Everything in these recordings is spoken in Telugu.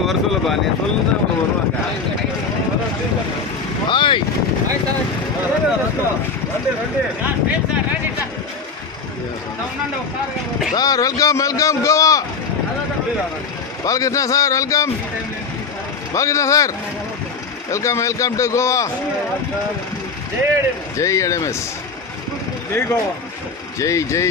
வருஷம் பாணி சொல்லுங்க வருவாங்க sir welcome welcome Goa Balakrishna sir welcome Balakrishna sir welcome welcome to Goa జై ఎడఎంఎస్ జై గోవా జై జై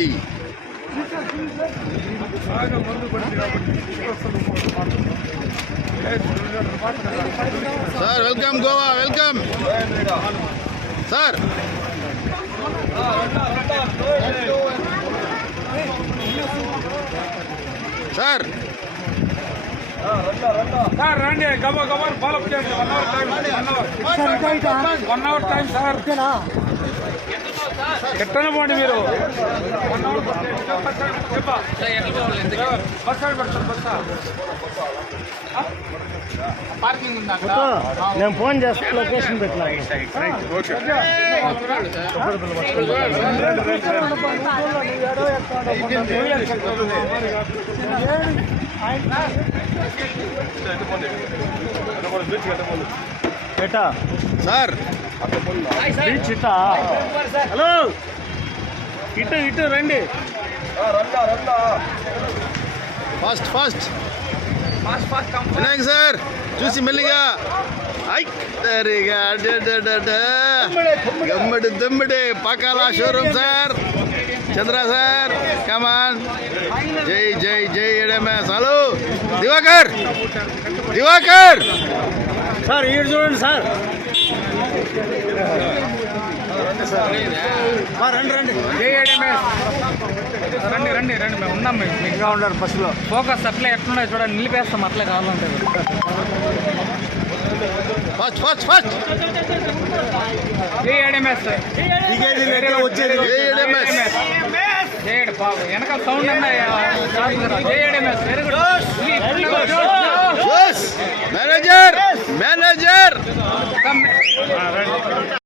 sir welcome Goa welcome sir sir sir రండి గబా గబా ఫాలో చేయండి 1 అవర్ టైం సార్ ఎట్టనే పోండి మీరు పార్కింగ్ ఉందా నేను ఫోన్ చేస్తా లొకేషన్ పెట్టినా సార్ బీచ్ ఇట్టా హలో ఇటు ఇటు రండి ఫాస్ట్ ఫాస్ట్ వినాయక్ సార్ చూసి మెల్లిగా గమ్మడి దమ్మిడి పకాల షోరూమ్ సార్ చంద్ర సార్ కమాన్ జై జై జై ఎడఎంఎస్ హలో దివాకర్ దివాకర్ సార్ ఈడు చూడండి సార్ రండి రండి రండి రండి రండి మేము ఉన్నాం మీకు ఉన్నారు బస్సులో ఫోకస్ అట్లే ఎట్లున్నాయి చూడండి నిలిపేస్తాం అట్లే కావాలంటే ఫాస్ట్ ఫాస్ట్ ఫాస్ట్ వచ్చేది వెనకాల సౌండ్ మేనేజర్ మేనేజర్